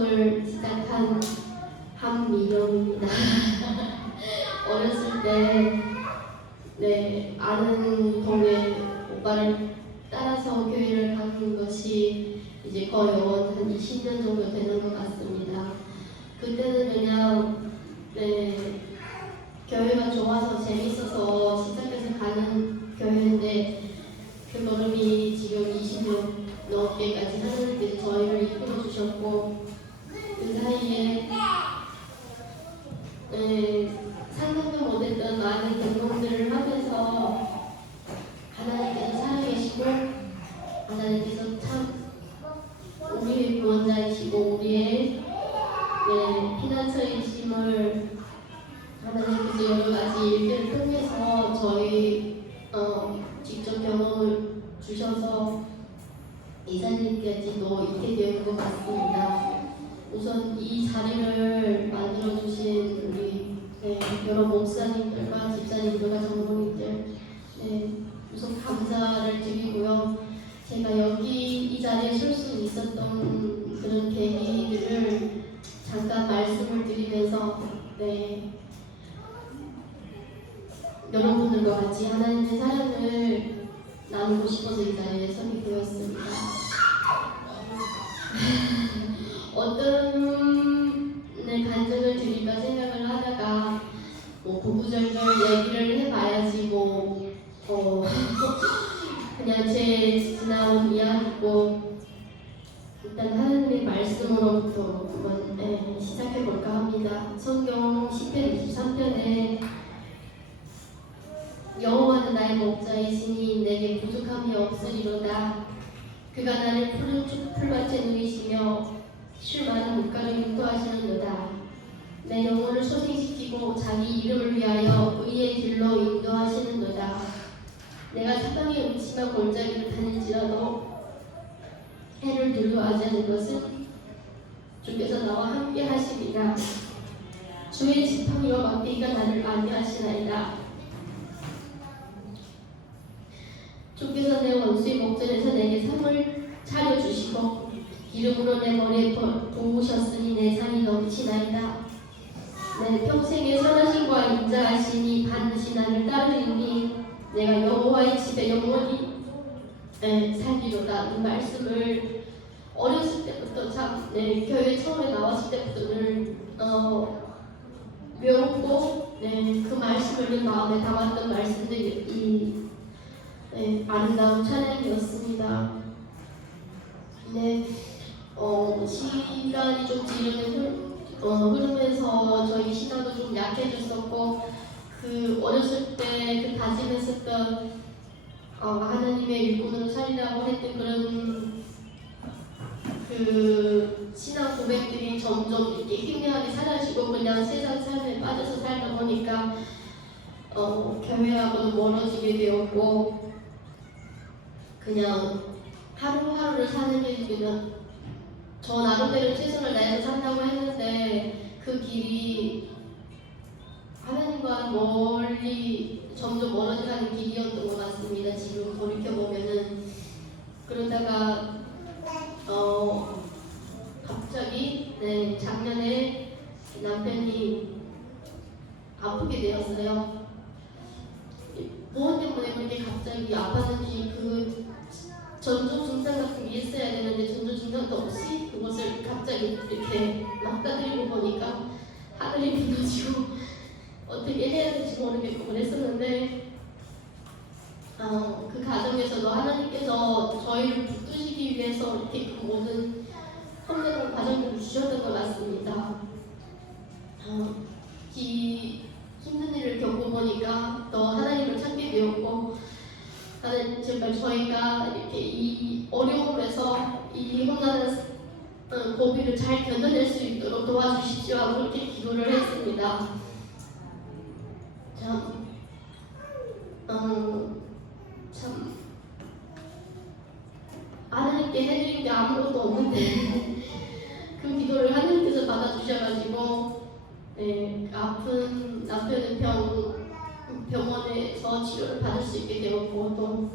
신앙생활을 시작한 한미령입니다. 어렸을 때 아는 동네 오빠를 따라서 교회를 가는 것이 이제 거의 한 20년 정도 되는 것 같습니다. 그때는 그냥 교회가 좋아서 재밌어서 시작해서 가는 교회인데 그 걸음이 지금 20년 넘게까지 하나님께서 저희를 이끌어 주셨고 그 사이에 상상도 못했던 많은 경험들을 하면서 하나님께서 살아계시고 하나님께서 참 우리의 구원자이시고 우리의 피난처이심을 하나님께서 여러 가지 일들을 통해서 저희 직접 경험을 주셔서 이 자리까지도 있게 된 것 같습니다. 우선 이 자리를 만들어주신 우리 여러 목사님들과 집사님들과 전도인들 우선 감사를 드리고요. 제가 여기 이 자리에 설 수 있었던 그런 계기들을 잠깐 말씀을 드리면서 여러분들과 같이 하나님의 사랑을 나누고 싶어서 이 자리에 서게 되었습니다. 어떤 간증을 드릴까 생각을 하다가 구구절절 얘기를 해봐야지 그냥 제 지나온 이야기고 일단 하나님의 말씀으로부터 한번 시작해볼까 합니다. 성경 10편 23편에 여호와는 나의 목자이시니 내게 부족함이 없으리로다. 그가 나를 푸른 풀밭에 누이시며 쉴 만한 물가를 인도하시는도다. 내 영혼을 소생시키고 자기 이름을 위하여 의의 길로 인도하시는도다. 내가 사방에 음침한 골짜기를 다닐지라도 해를 두려워하지 않는 것은 주께서 나와 함께 하시리라. 주의 지팡이와 막대기가 나를 안위하시나이다. 주께서 내 원수의 목전에서 내게 상을 차려주시고 기름으로 내 머리에 부으셨으니 내 잔이 넘치나이다. 내 평생에 선하심과 인자하시니 반드시 나를 따르리니 내가 여호와의 집에 영원히 살리로다. 이 말씀을 어렸을 때부터 교회 처음에 나왔을 때부터 늘 외웠고 그 말씀을 늘 마음에 담았던 말씀들이 아름다운 찬양이었습니다. 시간이 좀 흐르면서 저희 신앙도 좀 약해졌었고 그 어렸을 때 그 다짐했었던 하나님의 일꾼으로 살리라고 했던 그런 그 신앙 고백들이 점점 이렇게 희미하게 사라지고 그냥 세상 삶에 빠져서 살다 보니까 교회하고도 멀어지게 되었고 그냥 하루하루를 사는 게 그냥 저 나름대로 최선을 다해서 산다고 했는데 그 길이 하나님과 멀리 점점 멀어져가는 길이었던 것 같습니다. 지금 돌이켜보면은 그러다가 갑자기 작년에 남편이 아프게 되었어요. 무엇 때문에 그렇게 갑자기 아팠는지 그 전조 증상 같은 게 있어야 되는데 전조 증상도 없이 그것을 갑자기 이렇게 막다들이고 보니까 하늘이 무너지고 어떻게 해야 될지 모르겠고 그랬었는데 그 과정에서도 하나님께서 저희를 붙드시기 위해서 이렇게 그 모든 힘든 과정을 주셨던 것 같습니다. 힘든 일을 겪어보니까 더 하나님을 찾게 되었고 하나님 제발 저희가 이렇게 이 어려움에서 이 험난한 고비를 잘 견뎌낼 수 있도록 도와주십시오 하고 이렇게 기도를 했습니다. 참 하나님께 해드린 게 아무것도 없는데 그 기도를 하나님께서 받아주셔가지고 아픈 남편의 병원에서 치료를 받을 수 있게 되었고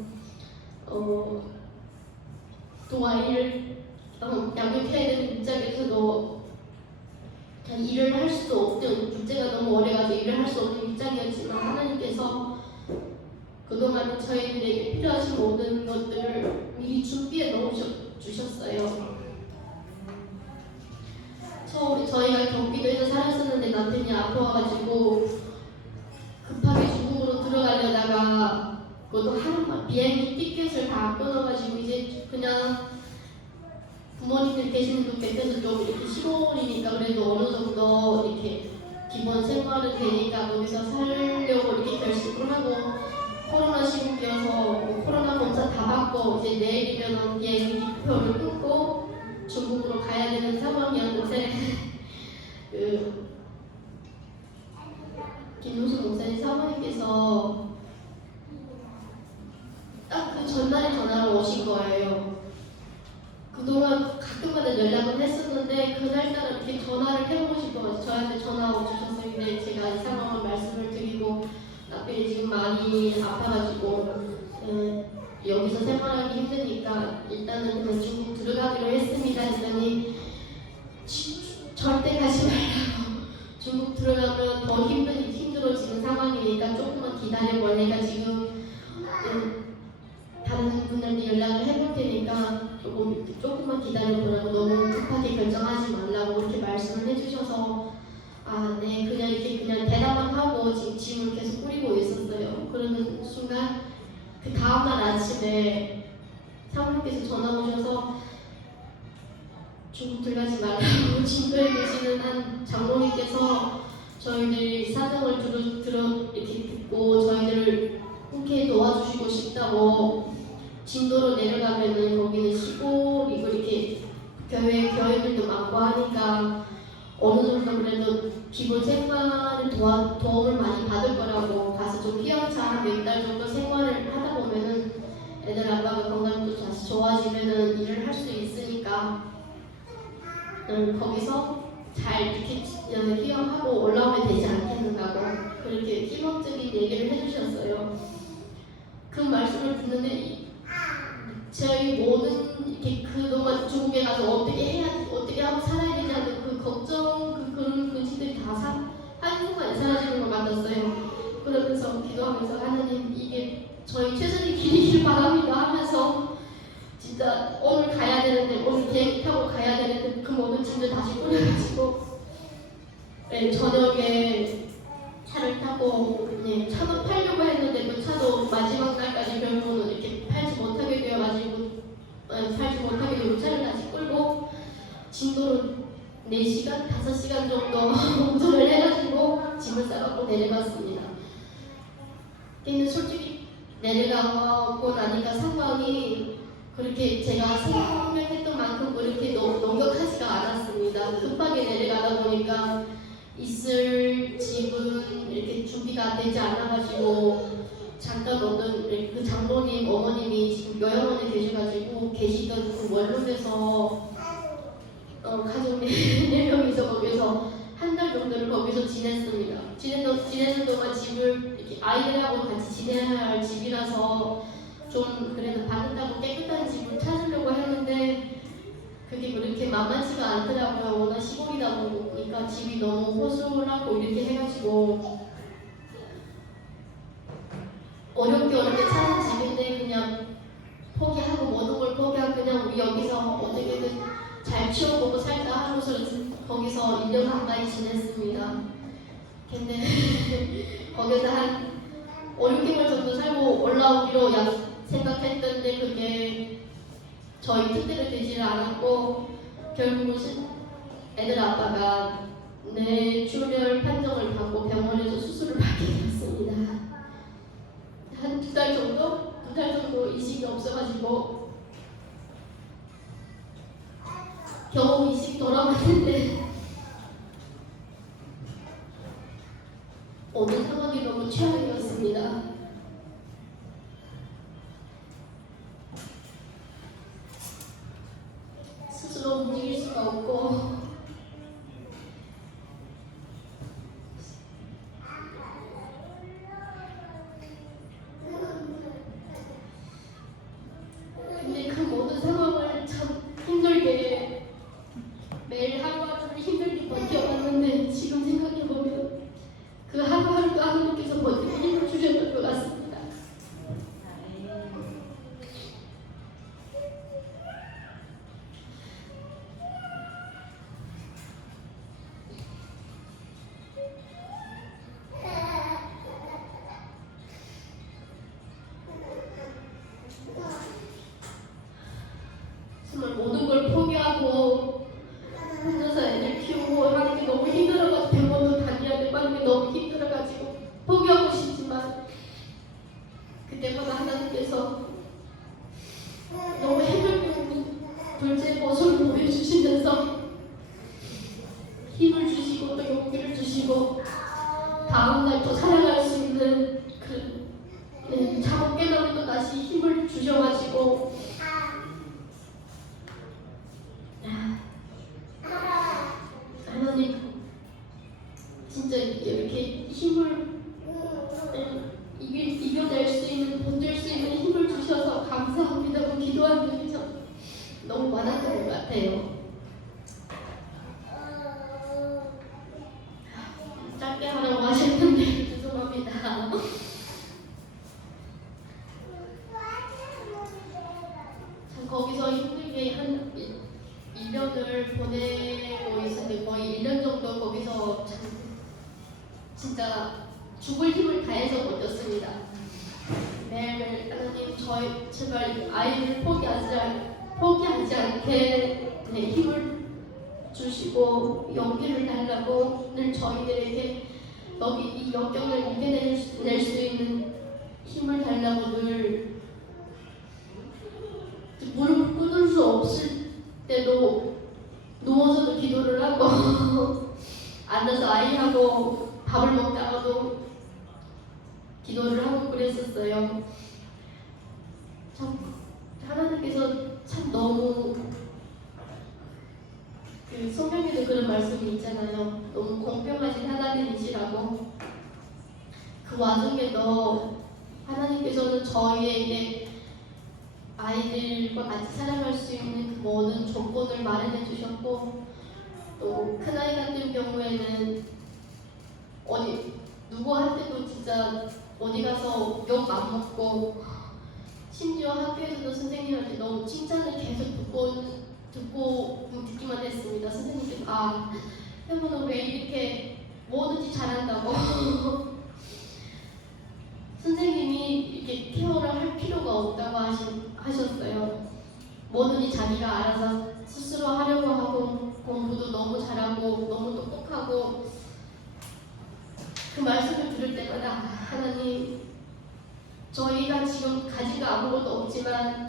또 아이를 양육해야 되는 입장에서도 일을 할 수도 없는, 둘째가 너무 어려가지고 일을 할 수 없는 입장이었지만 하나님께서 그동안 저희들에게 필요하신 모든 것들을 미리 준비해 주셨어요. 처음에 저희가 경기도에서 살았었는데 남편이 아파가지고 급하게 중국으로 들어가려다가 그것도 하루만 비행기 티켓을 다 끊어가지고 이제 그냥 부모님들 계시는 곳 곁에서 좀 이렇게 시골이니까 그래도 어느 정도 이렇게 기본 생활은 되니까 거기서 살려고 이렇게 결심을 하고 코로나 시국이어서 코로나 검사 다 받고 이제 내일이면 비행기표를 끊고 중국으로 가야 되는 상황이었는데 김용수 목사님 사모님께서 딱 그 전날에 전화를 오신 거예요. 그동안 가끔마다 연락을 했었는데 그날따라 이렇게 전화를 해보고 싶어서 저한테 전화 주셨어요. 근데 제가 이 상황을 말씀을 드리고 남편이 지금 많이 아파가지고 여기서 생활하기 힘드니까 일단은 그냥 중국 들어가기로 했습니다 했더니 절대 가지 말라고 중국 들어가면 더 힘들어지는 상황이니까 조금만 기다려봐. 내가 지금 다른 분들한테 연락을 해볼 테니까 조금만 기다려보라고 너무 급하게 결정하지 말라고 이렇게 말씀을 해주셔서 아, 네, 그냥 이렇게 그냥 대답만 하고 지금 짐을 계속 뿌리고 있었어요. 그러는 순간 그 다음날 아침에 사모님께서 전화 오셔서 중국 들어가지 말라고 진도에 계시는 한 장로님께서 저희들 사정을 이렇게 듣고 저희들을 함께 도와주시고 싶다고 진도로 내려가면은 거기는 시골이고 이렇게 교회들도 많고 하니까 어느 정도 그래도 기본 생활을 도움을 많이 받을 거라고 가서 좀 휘황차 몇 달 정도 생활을 하다 보면은 애들 아빠가 건강이 또 다시 좋아지면은 일을 할 수 있으니까 거기서 잘 이렇게 휘황하고 올라오면 되지 않겠는가고 그렇게 희망적인 얘기를 해주셨어요. 그 말씀을 듣는데 저희 모든 이렇게 그동안 중국에 가서 어떻게 하고 살아야 되냐는 그 걱정 그런 근심들이 다 한순간에 사라지는 것 같았어요. 그러면서 기도하면서 하나님 이게 저희 최선의 길이길 바랍니다 하면서 진짜 오늘 가야 되는데 오늘 비행기 타고 가야 되는데 그 모든 짐들 다시 뿌려가지고 저녁에 차를 타고 차도 팔려고 했는데 그 차도 마지막 날까지 결국은 이렇게 팔지 못하게 되어가지고 차를 다시 끌고 진도로 4시간, 5시간 정도 운전을 해가지고 짐을 싸갖고 내려갔습니다. 근데 솔직히 내려가고 나니까 상황이 그렇게 제가 생각했던 만큼 그렇게 넉넉하지가 않았습니다. 급하게 내려가다 보니까 있을 집은 이렇게 준비가 되지 않아가지고 잠깐 어떤 그 장로님 어머님이 지금 요양원에 계시던 그 원룸에서 가족 4명이서 거기서 한 달 정도를 거기서 지냈습니다. 지내는 동안 집을 이렇게 아이들하고 같이 지내야 할 집이라서 좀 그래도 바뜻하고 깨끗한 집을 찾으려고 했는데 그게 그렇게 만만치가 않더라고요. 워낙 시골이다 보니까 집이 너무 허술하고 이렇게 해가지고 어렵게 찾은 집인데 그냥 포기하고 모든 걸 포기하고 그냥 우리 여기서 어떻게든 잘 치워보고 살자 하면서 거기서 1년 가까이 지냈습니다. 근데 거기서 한 5, 6개월 정도 살고 올라오기로 생각했던데 그게 저희 뜻대로 되지를 않았고 결국은 애들 아빠가 뇌출혈 판정을 받고 병원에서 수술을 받게 되었습니다. 한 2달 정도 이식이 없어가지고 겨우 이식 돌아왔는데 오늘 상황이 너무 최악이었습니다. 스스로 움직일 수가 없고 근데 그 모든 상황을 참 힘들게 매일 하루하루 힘들게 이렇게 버텨왔는데 지금 생각해보면 그 하루하루도 하나님께서 버티는 힘을 주셨던 것 같습니다. 정말 모든 걸 포기하고 혼자서 애들 키우고 하는 게 너무 힘들어가지고 병원도 다녀야 되고 하는 게 너무 힘들어가지고 포기하고 싶지만 그때마다 하나님께서 너무 해결되는 둘째 모습을 보여주시면서 힘을 주시고 또 용기를 주시고 다음날 또 살아갈 수 있는 작은 깨달음도 다시 힘을 주셔가지고 하나님 진짜 이렇게 힘을 이겨낼 수 있는 버틸 수 있는 힘을 주셔서 감사합니다고 기도하는 일이 참 너무 많았던 것 같아요. 짧게 하라고 하셨는데 죄송합니다. 참 거기서 힘들게 한 1년을 보내고 있었는데 거의 1년 정도 거기서 참 진짜 죽을 힘을 다해서 버텼습니다. 매일매일 하나님 제발 아이를 포기하지 않게 힘을 주시고 용기를 달라고 늘 저희들에게 이 역경을 이겨낼 수 있는 힘을 달라고 늘 무릎을 꿇을 수 없을 때도 누워서도 기도를 하고 앉아서 아이하고 밥을 먹다가도 기도를 하고 그랬었어요. 참 하나님께서 참 너무 성경에도 그런 말씀이 있잖아요. 너무 공평하신 하나님이시라고. 그 와중에도 하나님께서는 저희에게 아이들과 같이 살아갈 수 있는 그 모든 조건을 마련해 주셨고 또 큰아이 같은 경우에는 누구한테도 진짜 어디 가서 욕 안 먹고 심지어 학교에서도 선생님한테 너무 칭찬을 계속 듣기만 했습니다. 선생님께서 형은 왜 이렇게 뭐든지 잘한다고 선생님이 이렇게 케어를 할 필요가 없다고 하셨어요. 뭐든지 자기가 알아서 스스로 하려고 하고 공부도 너무 잘하고 너무 똑똑하고 그 말씀을 들을 때마다 하나님 저희가 지금 가지가 아무것도 없지만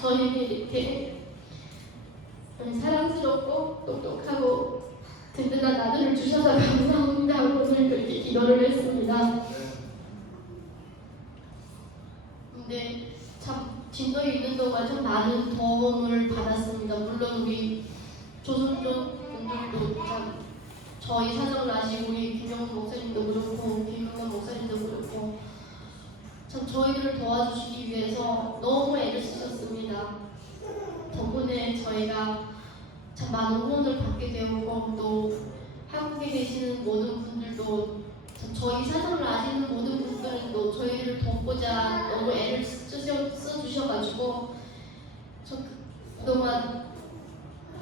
저희에게 이렇게 사랑스럽고 똑똑하고 든든한 아들을 주셔서 감사합니다 하고 오늘 그렇게 기도를 했습니다. 근데 참 진도에 있는 동안 참 많은 도움을 받았습니다. 물론 우리 조선족 분들도 참 저희 사정을 아시고 우리 김영훈 목사님도 그렇고 김영훈 목사님도 그렇고 참 저희들을 도와주시기 위해서 너무 애를 쓰셨습니다. 덕분에 저희가 참 많은 후원을 받게 되었고 또 한국에 계시는 모든 분들도 참 저희 사정을 아시는 모든 분들은 또 저희를 돕고자 너무 애를 써주셔가지고 그동안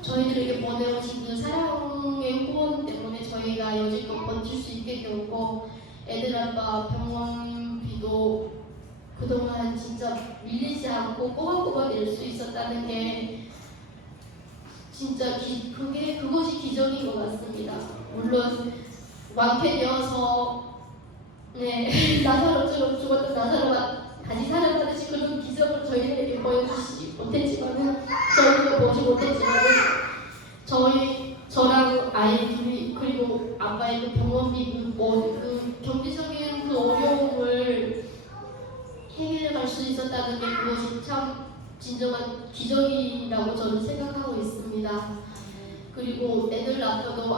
저희들에게 보내오신 그 사랑의 후원 때문에 저희가 여지껏 버틸 수 있게 되었고 애들 아빠 병원비도 그동안 진짜 밀리지 않고 꼬박꼬박 낼 수 있었다는 게 진짜 그것이 기적인 것 같습니다. 물론 완쾌되어서 나사로처럼 죽었던 나사로가 다시 살아나신 그런 기적을 저희들에게 보여주지 못했지만은 저희가 보지 못했지만은 저랑 아이 둘이 그리고 아빠의 그 병원비 그 경제적인 그 어려움을 해결할 수 있었다는 게 그것이 참 진정한 기적이라고 저는 생각하고 있습니다. 그리고 애들 아빠도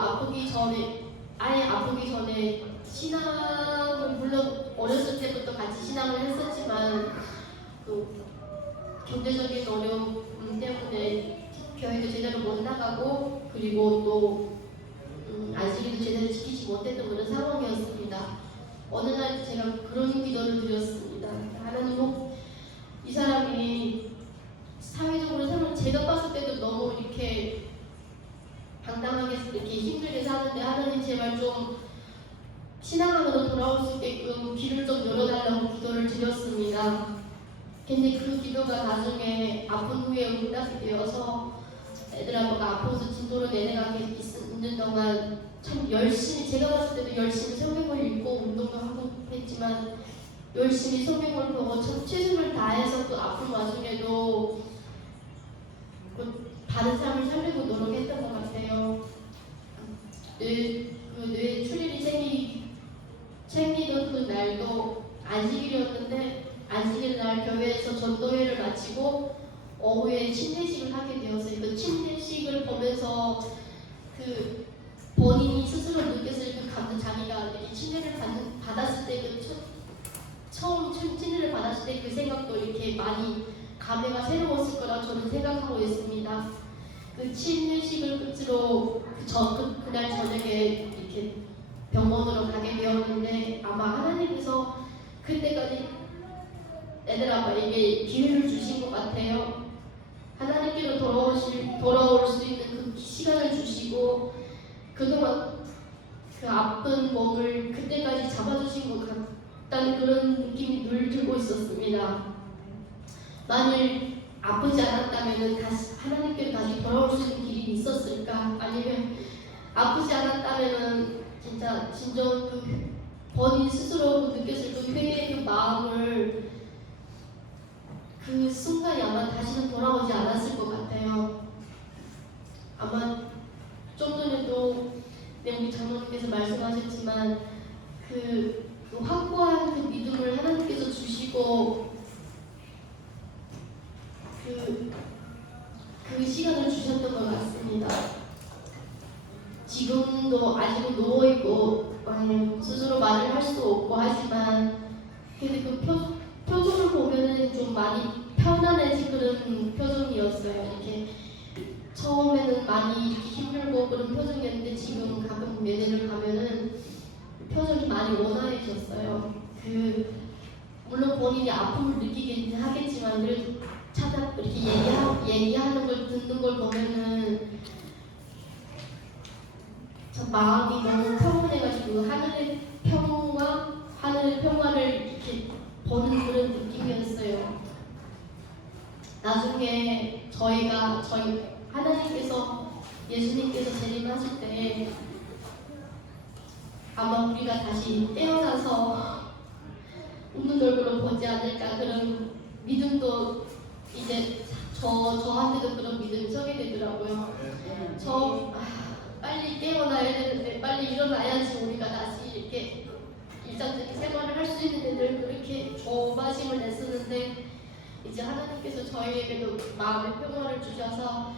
아예 아프기 전에 신앙을 물론 어렸을 때부터 같이 신앙을 했었지만 또 경제적인 어려움 때문에 교회도 제대로 못 나가고 그리고 또 안식일도 제대로 지키지 못했던 그런 상황이었습니다. 어느 날 제가 그런 기도를 드렸습니다. 하나님, 이 사람이 사회적으로 살면 제가 봤을 때도 너무 이렇게 당당하게 이렇게 힘들게 사는데 하나님 제발 좀 신앙으로 돌아올 수 있게끔 길을 좀 열어달라고 기도를 드렸습니다. 근데 그 기도가 나중에 아픈 후에 응답이 되어서 애들하고가 아파서 진도로 내려가게 있는 동안 참 열심히, 제가 봤을 때도 열심히 성경을 읽고 운동도 하고 했지만 열심히 성경을 보고 참 최선을 다해서 그 아픈 와중에도 다른 사람을 살리고 노력했던 것 같아요. 뇌 출혈이 생기던 그 날도 안식일이었는데 안식일 날 교회에서 전도회를 마치고 오후에 침례식을 하게 되었어요. 그 침례식을 보면서 그 본인이 스스로 느꼈을 그 감정, 자기가 이렇게 침례를 받았을 때 처음 침례를 받았을 때 그 생각도 이렇게 많이 감회가 새로웠을 거라 저는 생각하고 있습니다. 그 침례식을 끝으로 그날 저녁에 이렇게 병원으로 가게 되었는데 아마 하나님께서 그때까지 애들아빠에게 기회를 주신 것 같아요. 하나님께로 돌아올 수 있는 그 시간을 주시고 그동안 그 아픈 몸을 그때까지 잡아주신 것 같다는 그런 느낌이 늘 들고 있었습니다. 만일 아프지 않았다면 다시 하나님께로 다시 돌아올 수 있는 길이 있었을까? 아니면 아프지 않았다면 진짜 진정 그 본인 스스로 느꼈을 그 회개의 그 마음을 그 순간이 아마 다시는 돌아오지 않았을 것 같아요. 아마 좀 전에도 우리 장로님께서 말씀하셨지만 그 확고한 그 믿음을 하나님께서 주시고 그 시간을 주셨던 것 같습니다. 지금도 아직은 누워있고 스스로 말을 할 수 없고 하지만 근데 그 표정을 보면은 좀 많이 편안해진 그런 표정이었어요. 이렇게 처음에는 많이 이렇게 힘들고 그런 표정이었는데 지금 가끔 매대를 가면은 표정이 많이 온화해졌어요. 물론 본인이 아픔을 느끼긴 하겠지만 그래도 이렇게 얘기하는 걸 듣는 걸 보면은 참 마음이 너무 평온해가지고 하늘의 평온과 하늘의 평화를 이렇게 보는 그런 느낌이었어요. 나중에 저희 하나님께서 예수님께서 재림하실 때 아마 우리가 다시 깨어나서 웃는 얼굴로 보지 않을까 그런 믿음도 이제 저한테도 그런 믿음이 서게 되더라고요. 빨리 깨어나야 되는데 빨리 일어나야지 우리가 다시 이렇게 일상적인 생활을 할 수 있는데 늘 그렇게 조바심을 냈었는데 이제 하나님께서 저희에게도 마음의 평화를 주셔서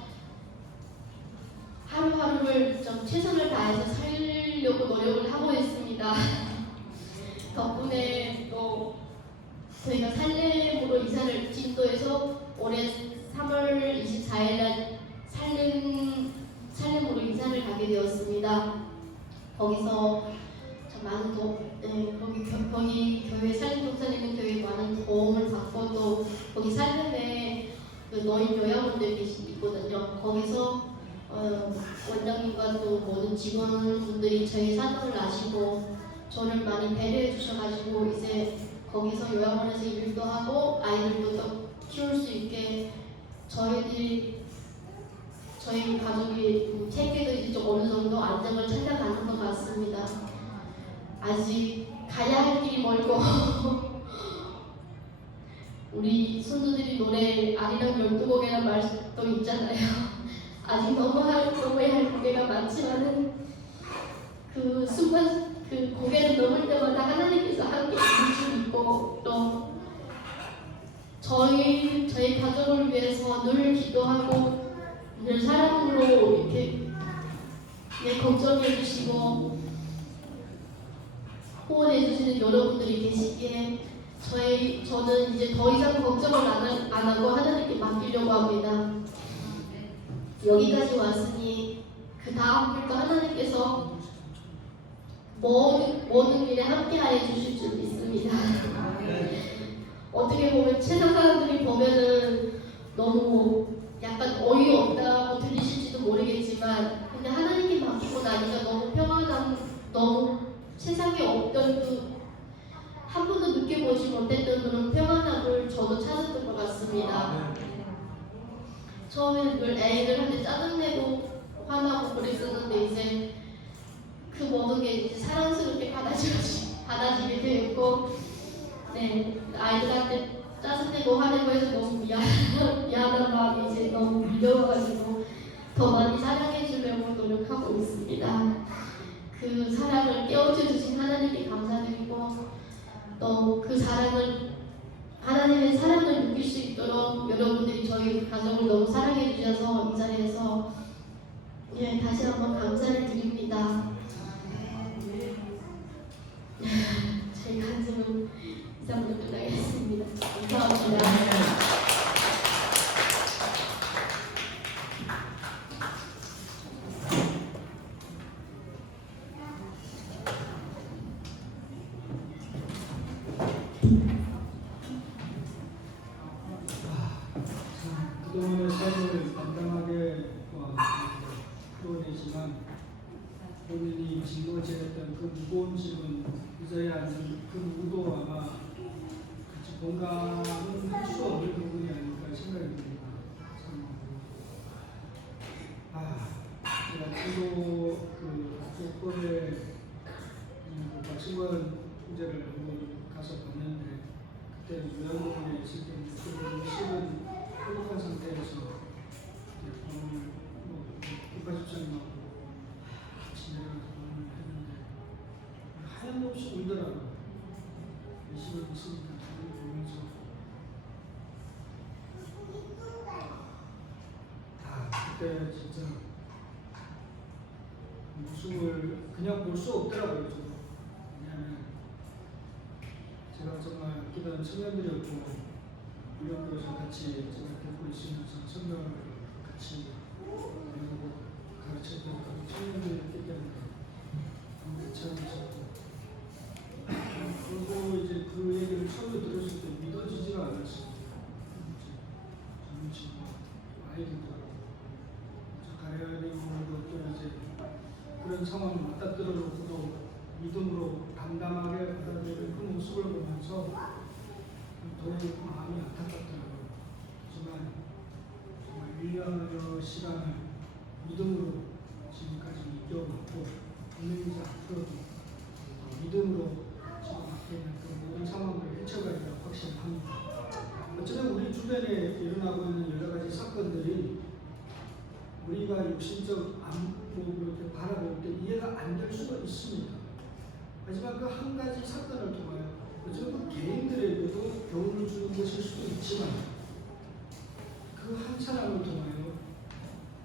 하루하루를 좀 최선을 다해서 살려고 노력을 하고 있습니다. 덕분에 또 저희가 살렘으로 이사를 진도에서 올해 3월 24일 날 살렘으로 이사를 가게 되었습니다. 거기서 참 많은 거기 교회 살렘 동산에 있는 교회에 많은 도움을 받고 또 거기 살렘에 그 노인 요양원들이 있거든요. 거기서 원장님과 또 모든 직원분들이 저희 사정을 아시고 저를 많이 배려해 주셔가지고 이제 거기서 요양원에서 일도 하고 아이들도 더 키울 수 있게 저희 가족이 생계도 이제 좀 어느 정도 안정을 찾아가는 것 같습니다. 아직 가야 할 길이 멀고 우리 손주들이 노래 아리랑 12곡이라는 말도 있잖아요. 아직 넘어야 할 무게가 많지만은 그 순간 그 고개를 넘을 때마다 하나님께서 함께 해주실 수 있고 또 저희 가족을 위해서 늘 기도하고 늘 사랑으로 이렇게 걱정해 주시고 후원해 주시는 여러분들이 계시기에 저는 이제 더 이상 걱정을 안 하고 하나님께 맡기려고 합니다. 여기까지 왔으니 그 다음 일도 하나님께서 모든 일에 함께하여 주실 줄 믿습니다. 어떻게 보면 세상 사람들이 보면은 너무 약간 어이없다고 들리실지도 모르겠지만, 근데 하나님께 맡기고 나니까 너무 평안함, 너무 세상에 없던 그 한 번도 느껴보지 못했던 그런 평안함을 저도 찾았던 것 같습니다. 처음에는 늘 애들한테 짜증내고 화나고 그랬었는데, 이제 그 모든 게 이제 사랑스럽게 받아지게 되었고, 네, 아이들한테 짜증내고 화내고 해서 너무 미안한 마음이 이제 너무 밀려와가지고 더 많이 사랑해주려고 노력하고 있습니다. 그 사랑을 깨워주신 하나님께 감사드리고, 또 그 사랑을, 하나님의 사랑을 느낄 수 있도록 여러분들이 저희 가정을 너무 사랑해 주셔서 이 자리에서 다시 한번 감사를 드립니다. 제 간증은 이상으로 끝나겠습니다. 감사합니다. 그동안의 삶을 담담하게 풀어내지만 본인이 짊어지었던 그 무거운 짐은 이 자리에 앉은 그 누구도 아마 같이 공감은 할 수 없는 부분이 아닐까 생각이 듭니다. 제가 기도 조건에 박승관 문제를 한번 가서 봤는데, 그때 요양원에 있을 때 실은 행복한 상태에서 오늘 국가집사님하고 같이 내려가서 오늘 했는데 하염없이 울더라고요. 20을 있으니까 저를 보면서 그때 진짜 웃음을 그냥 볼 수 없더라고요. 왜냐하면 제가 정말 아끼던 청년들이었고, 이런 것을 같이 제가 겪고 있으면서 설명을 같이 가르쳤던 그런 청년들이었기 때문에 참 있었고, 그리고 이제 그 얘기를 처음에 들었을 때 믿어지지가 않았어요. 젊은 친구, 아이들도 가려내고 또 이제 그런 상황을 맞닥뜨려 놓고도 믿음으로 담담하게 받아들이는 그 모습을 보면서 도저히 마음이 안타깝더라고요. 하지만 정말 1년여 시간을 믿음으로 지금까지 이겨왔고, 분명히 앞으로도 믿음으로 지금 앞에 있는 그 모든 상황을 헤쳐가리라 확신합니다. 어쩌면 우리 주변에 일어나고 있는 여러 가지 사건들이 우리가 육신적 안목으로 이렇게 바라볼 때 이해가 안 될 수가 있습니다. 하지만 그 한 가지 사건을 통하여 그 개인들에게도 교훈을 주는 것일 수도 있지만, 그 한 사람을 통하여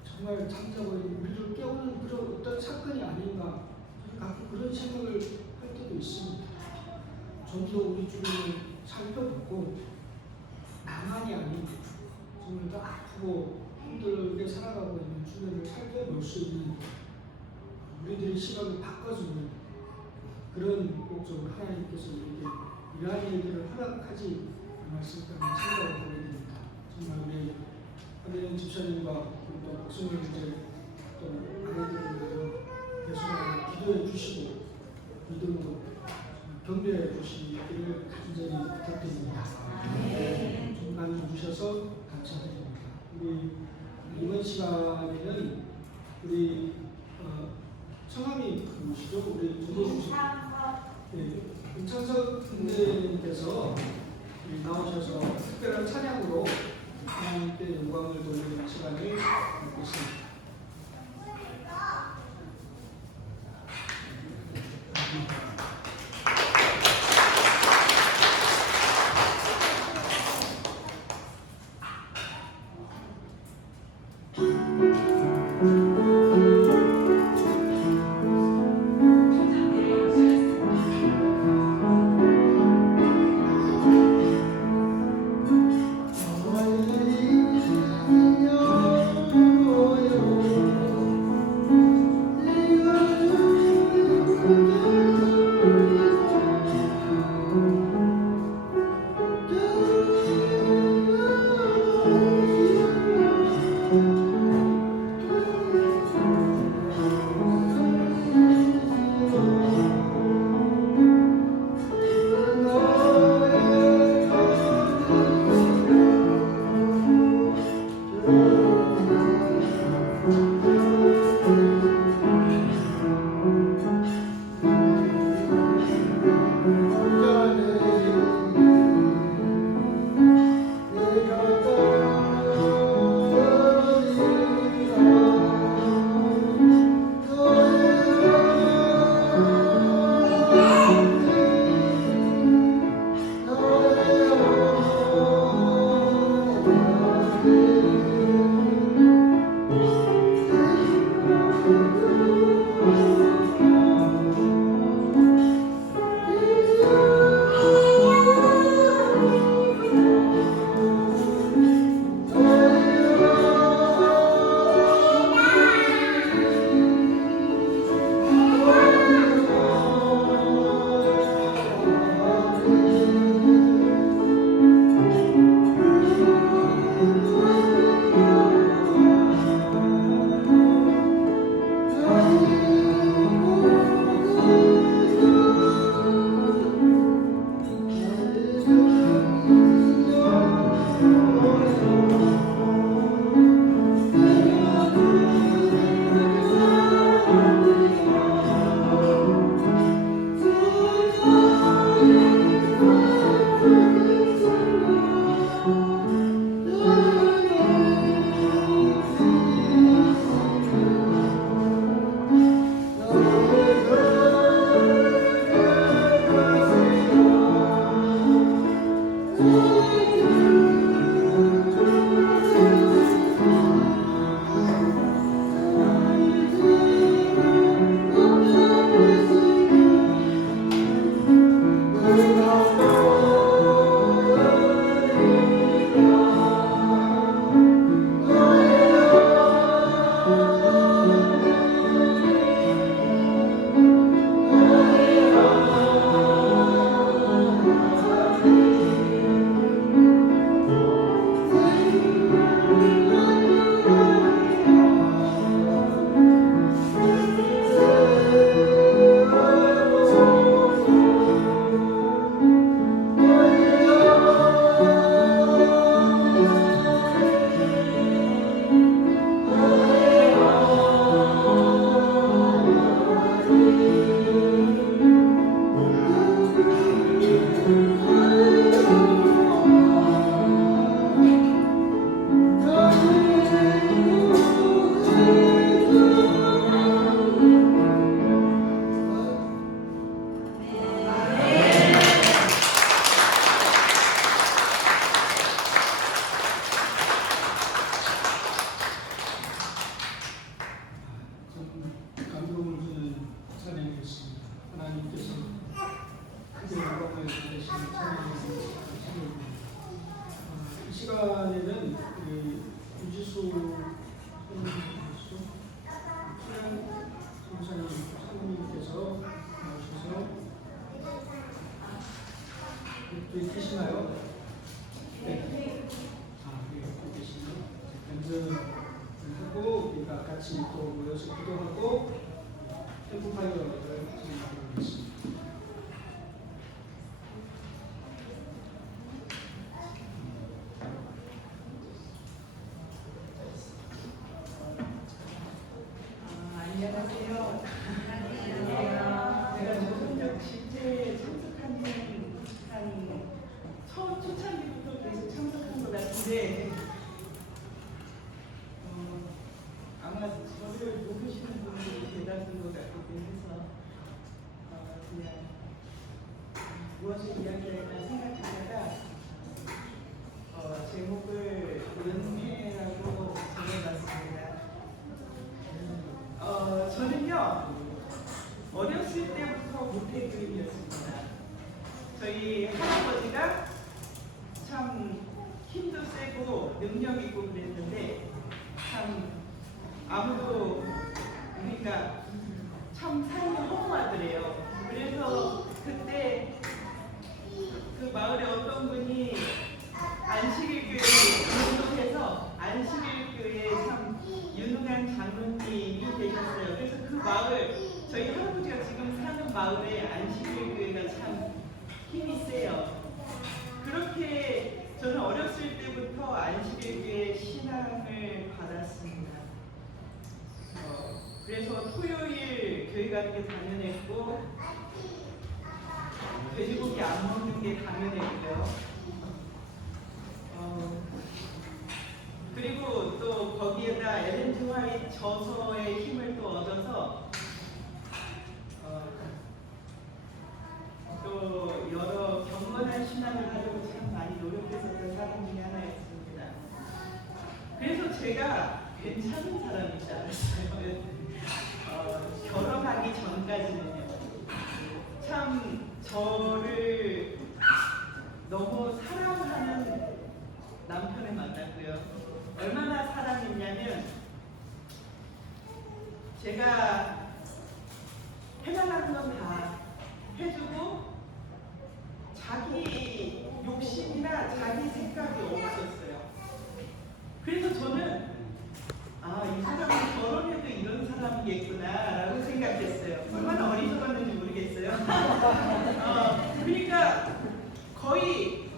정말 창조하고 우리를 깨우는 그런 어떤 사건이 아닌가, 가끔 그런 생각을 할 때도 있습니다. 좀 더 우리 주변을 살펴보고 나만이 아닌 정말 더 아프고 힘들게 살아가고 있는 주변을 살펴볼 수 있는, 우리들의 시각을 바꿔주는 그런 목적을 하나님께서 우리에게 이러한 일들을 허락하지 않았을까 생각을 하게 됩니다. 정말 우리 하나님 집사님과 또 박수를 이제 또 아이들을 위하여 계속해서 기도해 주시고 믿음으로 경배해 주시기를 간절히 부탁드립니다. 중간 주셔서 감사드립니다. 우리 이번 시간에는 우리 성함이 누구시죠? 우리 김창석 군대님께서 나오셔서 특별한 찬양으로 하나님께 영광을 돌리는 시간을 갖겠습니다. 이현수 선생님, 사모님께서 나오셔서 또 계시나요? 네. 여기 계시네요. 견전을 하고 우리가 같이 또 모여서 기도하고 캠프파이어를 진행하겠습니다. 안녕하세요. 제가 조선족 집회에 참석하는 한 처음 초창기부터 계속 참석한 것 같은데 아마 저를 모르시는 분들이 대다수인 것 같기도 해서 그냥 무엇을 이야기할까 생각하다가 제목을 은혜라고 정해봤습니다. 저는요 어렸을 때부터 모태그림이었습니다. 저희 할아버지가 참 힘도 세고 능력 있고 그랬는데 참 아무도 그러니까 참 삶이 허무하더래요. 그래서 그때 그 마을에 어떤 분이 안식일교회에 운동해서 안식일교회에 참 유능한 장로님이 계셨어요. 그래서 그 마을, 저희 할아버지가 지금 사는 마을에 안식일교회가 참 힘이 세요. 그렇게 저는 어렸을 때부터 안식일교회 신앙을 받았습니다. 그래서 토요일 교회 가는 게 당연했고 돼지고기 안 먹는 게 당연했고요. 그리고 또 거기에다 엘렌 지 화이트 저서의 힘을 또 얻어서 또 여러 경건한 신앙을 하려고 참 많이 노력했었던 사람 중에 하나였습니다. 그래서 제가 괜찮은 사람인 줄 알았어요. 결혼하기 전까지는요. 참 저를 너무 사랑하는 남편을 만났고요. 얼마나 사랑했냐면 제가 해달라는 건 다 해주고 자기 욕심이나 자기 생각이 없었어요. 그래서 저는 이 사람은 결혼해도 이런 사람이겠구나 라고 생각했어요. 얼마나 어리석었는지 모르겠어요. 그러니까 거의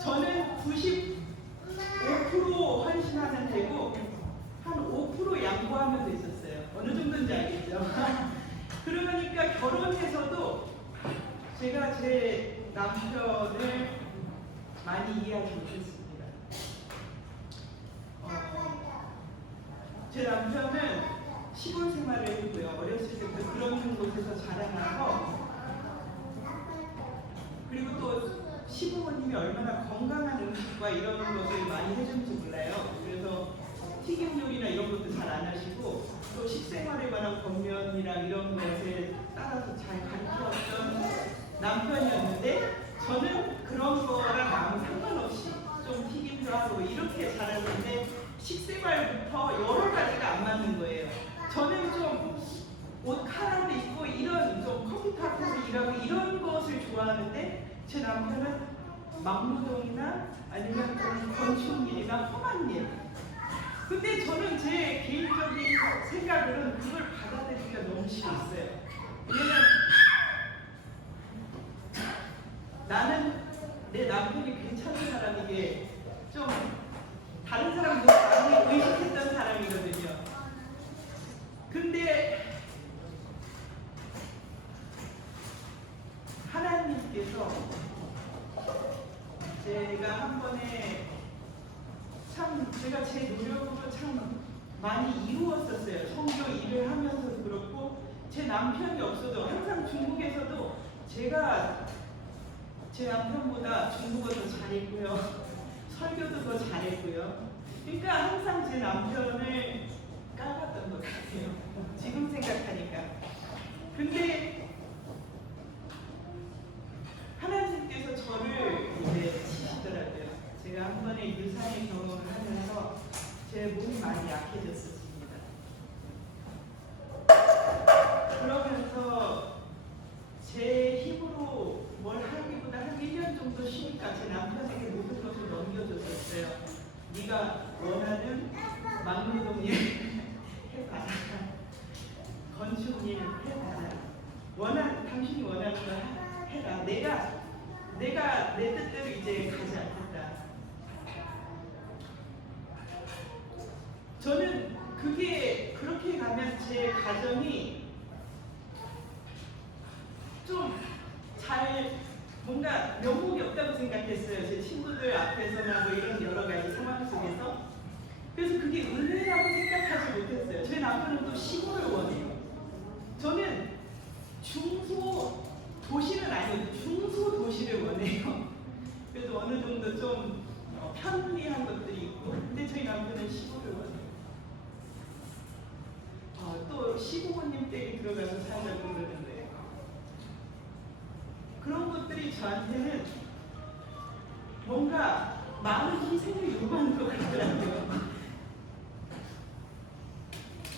저는 95% 헌신하면 되고 한 5% 양보하면 됐었어요. 어느 정도인지 알겠죠? 그러니까 결혼해서도 제가 제 남편을 많이 이해하지 못했습니다. 제 남편은 시골 생활을 했고요. 어렸을 때부터 그런 곳에서 자라나서 그리고 또 시부모님이 얼마나 건강한 음식과 이런 것을 많이 해주는지 몰라요. 그래서 튀김 요리나 이런 것도 잘 안 하시고 또 식생활에 관한 권면이랑 이런 것에 따라서 잘 가르쳐줬던 남편이었는데 저는 그런 거랑 아무 상관없이 좀 튀김도 하고 이렇게 자랐는데 식생활부터 여러 가지가 안 맞는 거예요. 저는 좀 옷 카라도 입고 이런 좀 컴퓨터 앞에서 일하고 이런 것을 좋아하는데 제 남편은 막노동이나 아니면 좀 건축 일이나 험한 일. 근데 저는 제 개인적인 생각으로는 그걸 받아들이기가 너무 싫었어요. 왜냐면 나는 내 남편이 괜찮은 사람이게 좀 다른 사람도 많이 의식했던 사람이거든요. 근데 하나님께서 제가 한 번에 참 제가 제 노력으로 참 많이 이루었었어요. 성교 일을 하면서도 그렇고 제 남편이 없어도 항상 중국에서도 제가 제 남편보다 중국어 더 잘했고요. 설교도 더 잘했고요. 그러니까 항상 제 남편을 까봤던 것 같아요. 지금 생각하니까. 근데 하나님께서 저를 이제 치시더라고요. 제가 한 번에 유산의 경험을 하면서 해라. 당신이 원하는 걸 해라. 내가 내 뜻대로 이제 가지 않겠다. 저는 그게 그렇게 가면 제 가정이 좀 잘 뭔가 면목이 없다고 생각했어요. 제 친구들 앞에서나 뭐 이런 여러 가지 상황 속에서. 그래서 그게 은혜라고 생각하지 못했어요. 저희 남편은 또 시골을 원해요. 저는 중소 도시는 아니고 중소 도시를 원해요. 그래도 어느 정도 좀 편리한 것들이 있고, 근데 저희 남편은 시골을 원해요. 또 시부모님 댁에 들어가서 살자고 그러는데 그런 것들이 저한테는 뭔가 많은 희생을 요구하는 것 같더라고요.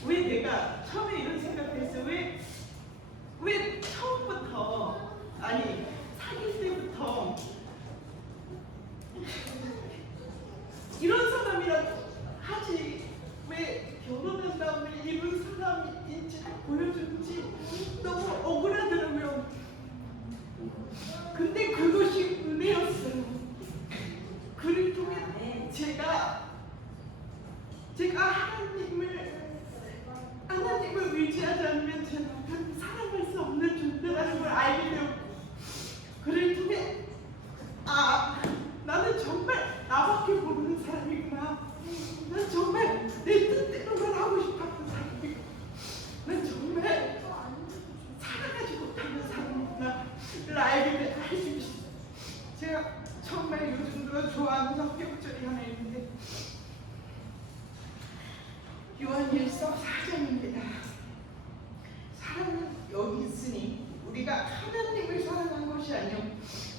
왜 내가 처음에 이런 생각을 했어요. 왜 처음부터, 아니 사귈 때부터 이런 사람이라도 하지, 왜 결혼한 다음에 이런 사람인지 보여주는지 너무 억울하더라고요. 근데 그것이 은혜였어요. 그를 통해 제가 하나님을 의지하지 않으면 제 남편은 살아갈 수 없는 존재라는 걸 알게 되었고, 그를 통해 나는 정말 나밖에 모르는 사람이구나. 난 정말 내 뜻대로만 하고 싶었던 사람이고, 난 정말 살아가지 못하는 사람이구나를 알게 할수 있어요. 제가 정말 요즘 들어 좋아하는 성경절이 하나 있는데 요한일서 4장입니다. 사랑은 여기 있으니 우리가 하나님을 사랑한 것이 아니요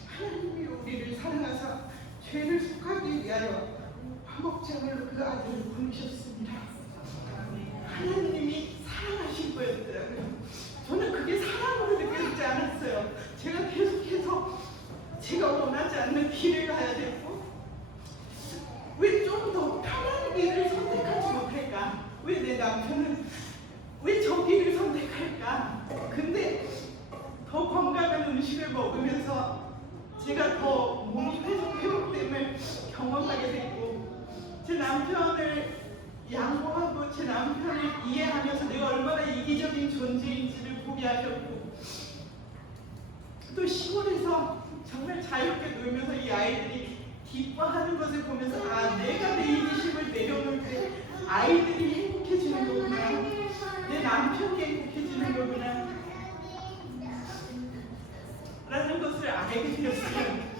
하나님이 우리를 사랑하사 죄를 속하기 위하여 화목제물로 그 아들을 보내셨습니다. 하나님이 사랑하신 거였더라고요. 저는 그게 사랑으로 느껴지지 않았어요. 제가 계속해서 제가 원하지 않는 길을 가야 되고, 왜 좀 더 편한 길을 선택하지 못할까? 왜 내 남편은 왜 저 길을 선택할까? 근데 더 건강한 음식을 먹으면서 제가 더 몸이 회복됨을 경험하게 됐고, 제 남편을 양보하고 제 남편을 이해하면서 내가 얼마나 이기적인 존재인지를 보게 하셨고, 또 시골에서 정말 자유롭게 놀면서 이 아이들이 기뻐하는 것을 보면서 내가 내 이기심을 내려놓을 때 아이들이 행복해지는 거구나, 내 남편이 행복해지는 거구나 라는 것을 알게 되었어요.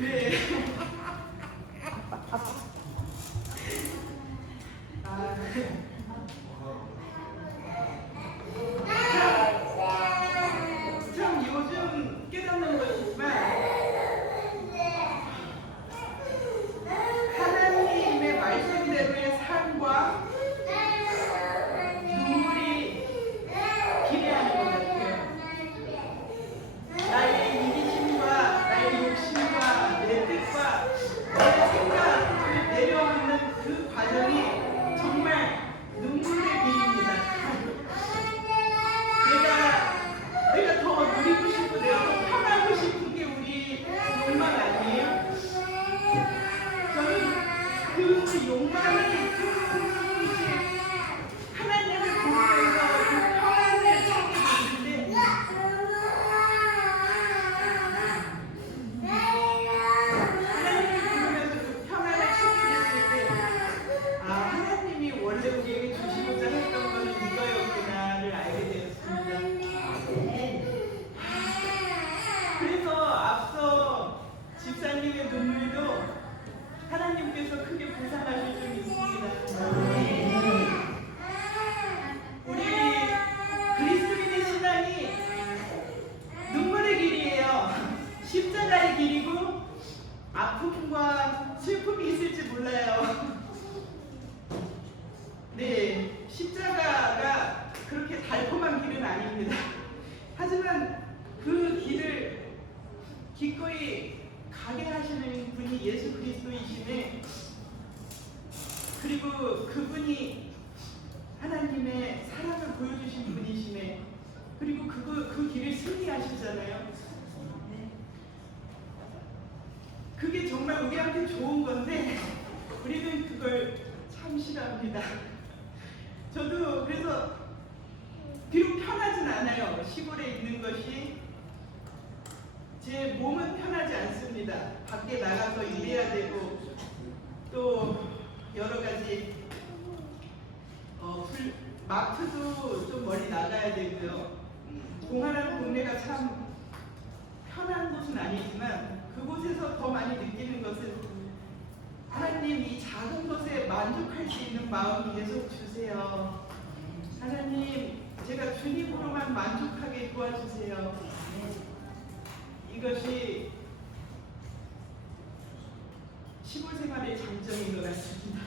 네. 참 요즘 깨닫는 것이지만 하나님의 말씀대로의 삶과 눈물이 기대하는 것 같아요. 나의 이기심과 나의 욕심과 내 뜻과 내 생각을 내려놓는 그 과정이 정말 눈물의 길입니다. 내가 더 누리고 싶고 내가 더 편하고 싶은 게 우리 욕망 아니에요? 저는 그 욕망이 하나님을 보면서 그 평안을 찾게 되는데, 하나님을 보면서 그 평안을 찾게 됐을 때 하나님이 원래 우리에게 주시고자 했던 것은 이거였구나를 알게 되었습니다. 그래서 앞서 집사님의 눈물도 하나님께서 크게 보상하실 줄 믿습니다. 우리 그리스도인의 신앙이 눈물의 길이에요. 십자가의 길이고 아픔과 슬픔이 있을지 몰라요. 네, 십자가가 그렇게 달콤한 길은 아닙니다. 하지만 그 길을 기꺼이 가게 하시는 분이 예수 그리스도이심에, 그리고 그분이 하나님의 사랑을 보여주신 분이심에, 그리고 그 길을 승리하시잖아요. 그게 정말 우리한테 좋은 건데 우리는 그걸 참 싫어합니다. 저도 그래서 비록 편하진 않아요. 시골에 있는 것이 제 몸은 편하지 않습니다. 밖에 나가서 일해야 되고 또 여러 가지 마트도 좀 멀리 나가야 되고요. 동아라는 동네가 참 편한 곳은 아니지만 그곳에서 더 많이 느끼는 것은 하나님 이 작은 것에 만족할 수 있는 마음 계속 주세요. 하나님 제가 주님으로만 만족하게 도와주세요. 이것이 시골 생활의 장점인 것 같습니다.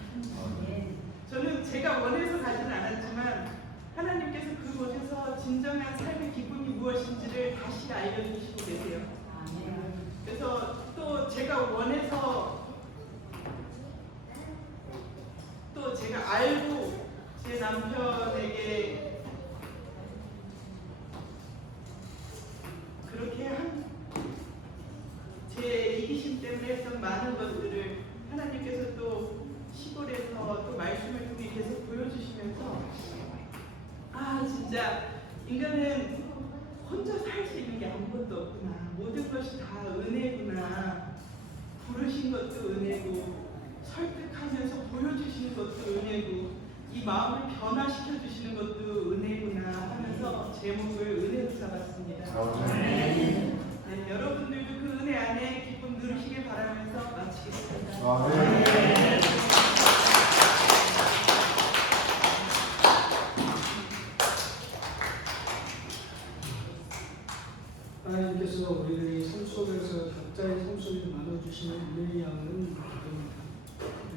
저는 제가 원해서 가지는 않았지만 하나님께서 그곳에서 진정한 삶의 기쁨이 무엇인지를 다시 알려주시고 계세요. 그래서 또 제가 원해서 또 제가 알고 제 남편에게 그렇게 제 이기심 때문에 했던 많은 것들을 하나님께서 또 시골에서 또 말씀을 통해 계속 보여주시면서 진짜 인간은 혼자 살 수 있는 게 아무것도 없구나. 모든 것이 다 은혜구나. 부르신 것도 은혜고 설득하면서 보여주시는 것도 은혜고 이 마음을 변화시켜 주시는 것도 은혜구나 하면서 제목을 은혜로 잡았습니다. 네, 여러분들도 그 은혜 안에 기쁨 누리시길 바라면서 마치겠습니다. 하나님께서 우리들이 삶 속에서 각자의 삶 속에 나눠주시는 은혜의 양은 기쁩니다.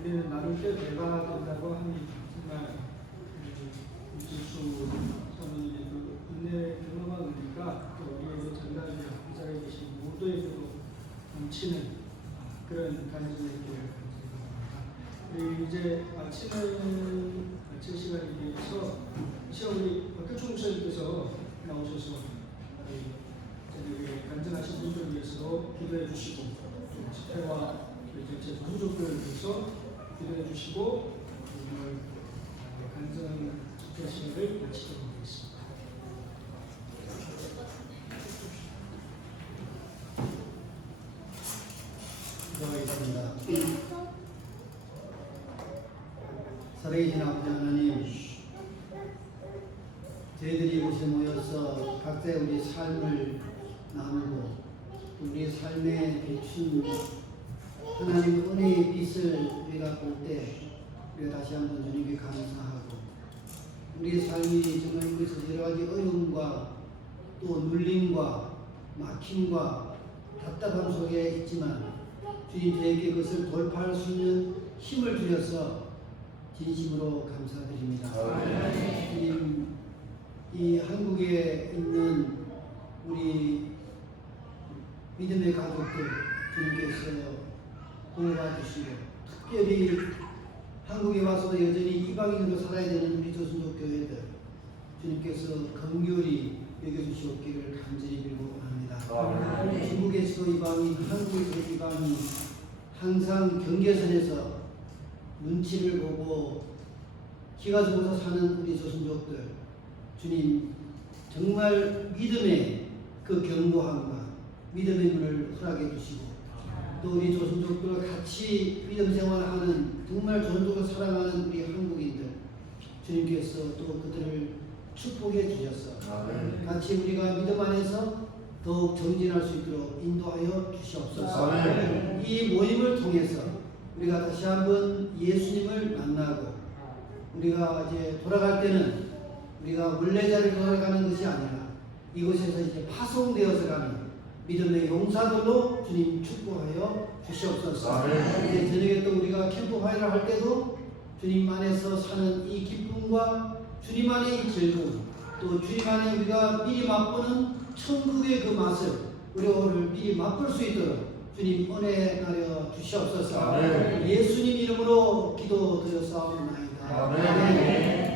우리는 나눌 때 내가 된다고 하니 정말 이지수 사모님의 그 은혜, 경험한 은혜가 또 우리에게 전달되어 이 자리에 계신 모두에게도 넘치는 그런 간증의 기회를 감사합니다. 우리 이제 마칠 시간이 되어서 우리 박효총 목사님께서 나오셔서 간증하신 분들을 위해서 기도해 주시고 집회와 제 부족들을 위해서 기도해 주시고 오늘 간증 집회 시간을 마치도록 하겠습니다. 기도하겠습니다. 살아계신 아버지 하나님, 저희들이 이곳에 모여서 각자의 우리 삶을 나누고 우리 삶에 비춘 하나님의 은혜의 빛을 우리가 볼 때 우리가 다시 한번 주님께 감사하고 우리의 삶이 정말 여기서 여러 가지 어려움과 또 눌림과 막힘과 답답함 속에 있지만 주님 저에게 그것을 돌파할 수 있는 힘을 주셔서 진심으로 감사드립니다. 주님, 이 한국에 있는 우리 믿음의 가족들 주님께서 보호받으시고 특별히 한국에 와서도 여전히 이방인으로 살아야 되는 우리 조선족 교회들 주님께서 긍휼히 여겨주시옵기를 간절히 빌고 원합니다. 중국에서도 이방인, 한국에서도 이방인 항상 경계선에서 눈치를 보고 기가 죽어서 사는 우리 조선족들 주님 정말 믿음의 그 견고함과 믿음의 눈을 허락해 주시고 또 우리 조선족들과 같이 믿음 생활하는 정말 조선족을 사랑하는 우리 한국인들 주님께서 또 그들을 축복해 주셔서 같이 우리가 믿음 안에서 더욱 정진할 수 있도록 인도하여 주시옵소서. 이 모임을 통해서 우리가 다시 한번 예수님을 만나고 우리가 이제 돌아갈 때는 우리가 물레자를 돌아가는 것이 아니라 이곳에서 이제 파송되어서 가는 믿음의 용사들로 주님 축복하여 주시옵소서. 이제 저녁에 또 우리가 캠프파이어를 할 때도 주님 안에서 사는 이 기쁨과 주님 안의 이 즐거움 또 주님 안에 우리가 미리 맛보는 천국의 그 맛을 우리가 오늘 미리 맛볼 수 있도록 주님 은혜하여 주시옵소서. 아멘. 예수님 이름으로 기도드렸사옵나이다. 아멘.